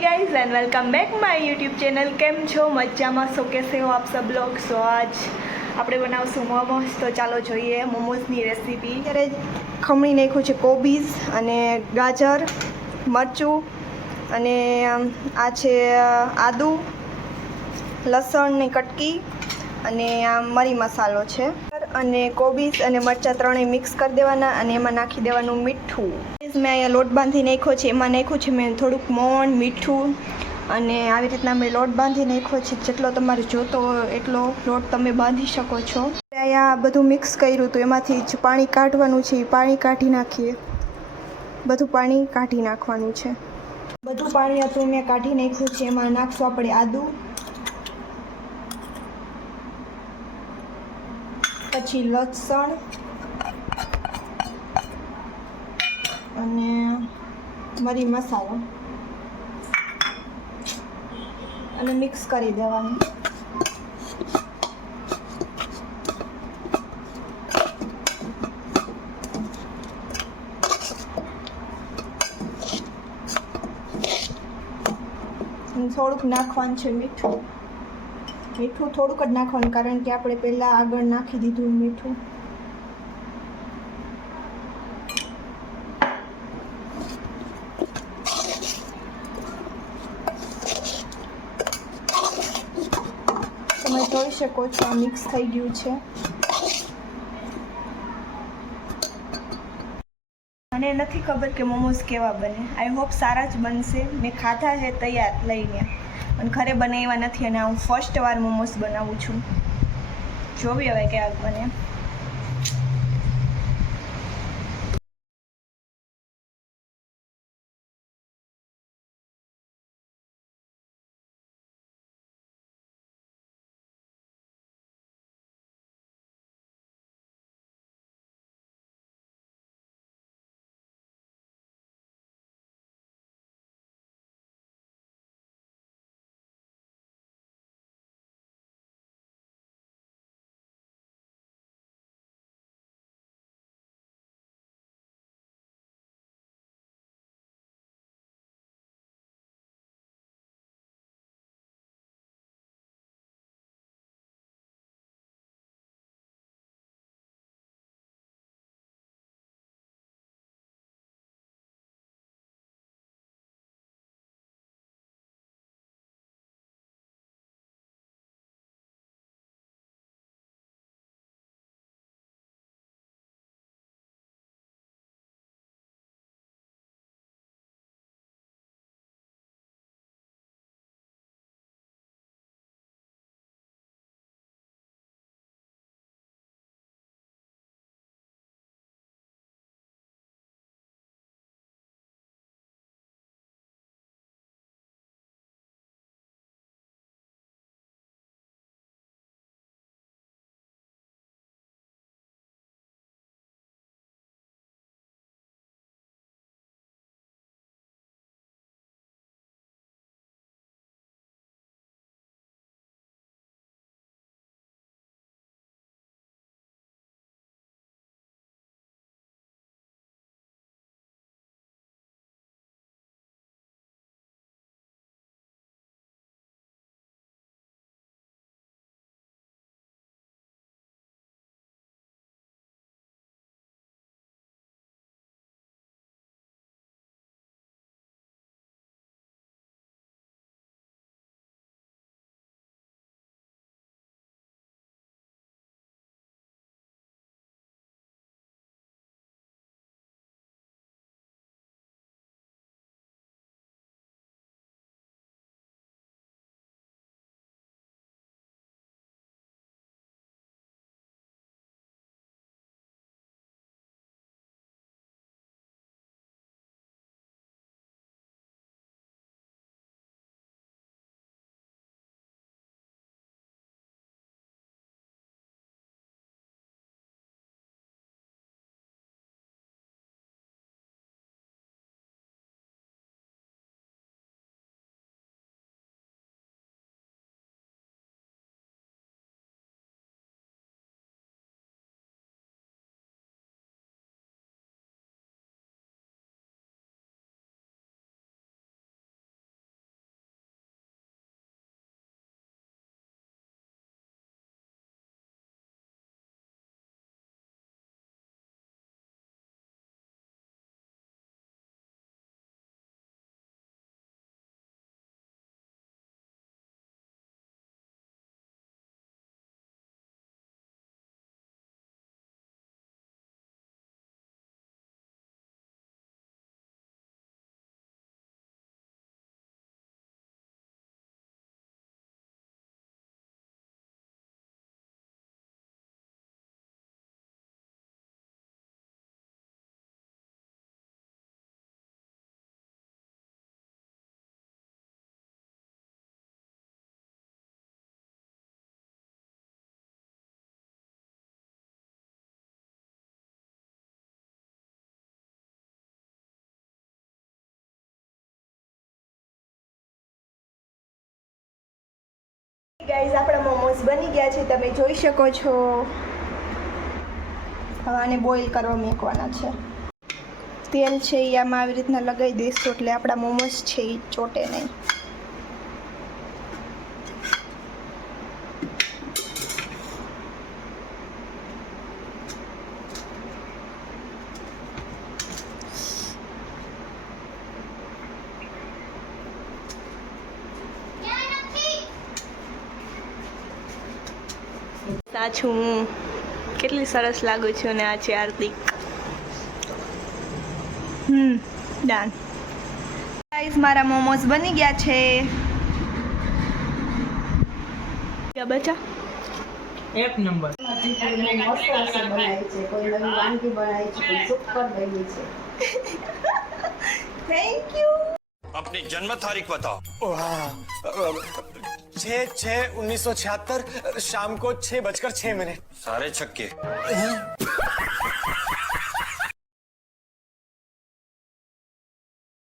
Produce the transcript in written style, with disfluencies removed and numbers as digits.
Guys and welcome back my YouTube channel. केम छो मजामा सो कैसे हो आप सब लोग। सो आज આપણે બનાવશું મોમોસ, તો ચાલો જોઈએ મોમોસની રેસીપી। અત્યારે ખમણી નાખ્યું છે કોબીઝ અને ગાજર, મરચું અને આ છે આદુ, લસણની કટકી અને આ મરી મસાલો છે અને કોબીઝ અને મરચાં ત્રણેય મિક્સ કરી દેવાના અને એમાં નાખી દેવાનું મીઠું। મેં અહીંયા લોટ બાંધી નાખ્યો છે, એમાં નાખ્યું છે મેં થોડુંક મોણ, મીઠું અને આવી રીતના મેં લોટ બાંધી નાખ્યો છે। જેટલો તમારે જોતો હોય એટલો લોટ તમે બાંધી શકો છો। અહીંયા બધું મિક્સ કર્યું તો એમાંથી જ પાણી કાઢવાનું છે, પાણી કાઢી નાખીએ। બધું પાણી કાઢી નાખવાનું છે। બધું પાણી હતું મેં કાઢી નાખ્યું છે। એમાં નાખશું આપણે આદુ, પછી લસણ અને મરી મસાલો અને મિક્સ કરી દેવાનું। થોડુંક નાખવાનું છે મીઠું, થોડુંક જ નાખવાનું કારણ કે આપણે પહેલાં આગળ નાખી દીધું મીઠું। તમે જોઈ શકો છો આ મિક્સ થઈ ગયું છે। મને નથી ખબર કે મોમોસ કેવા બને, આઈ હોપ સારા જ બનશે। મેં ખાધા છે તૈયાર લઈને, પણ ઘરે બનાવ્યા નથી અને હું ફર્સ્ટ વાર મોમોસ બનાવું છું। જોવી હવે કેવા બને। ગાઈઝ આપણા મોમોસ બની ગયા છે, તમે જોઈ શકો છો. હવે આને બોઇલ કરવા મૂકવાના છે. તેલ છે એ આમાં આવી રીતના લગાવી દઈશું એટલે આપણા મોમોસ છે એ ચોટે નહીં. સાચું હું કેટલી સરસ લાગુ છું ને આ છે હાર્દિક. ડન. ગાઈઝ મારા મોમોસ બની ગયા છે. ક્યાં બચા? એક નંબર. Thank you. अपनी जन्म तारीख बताओ. 6/6/1976 शाम को 6:06 सारे छक्के.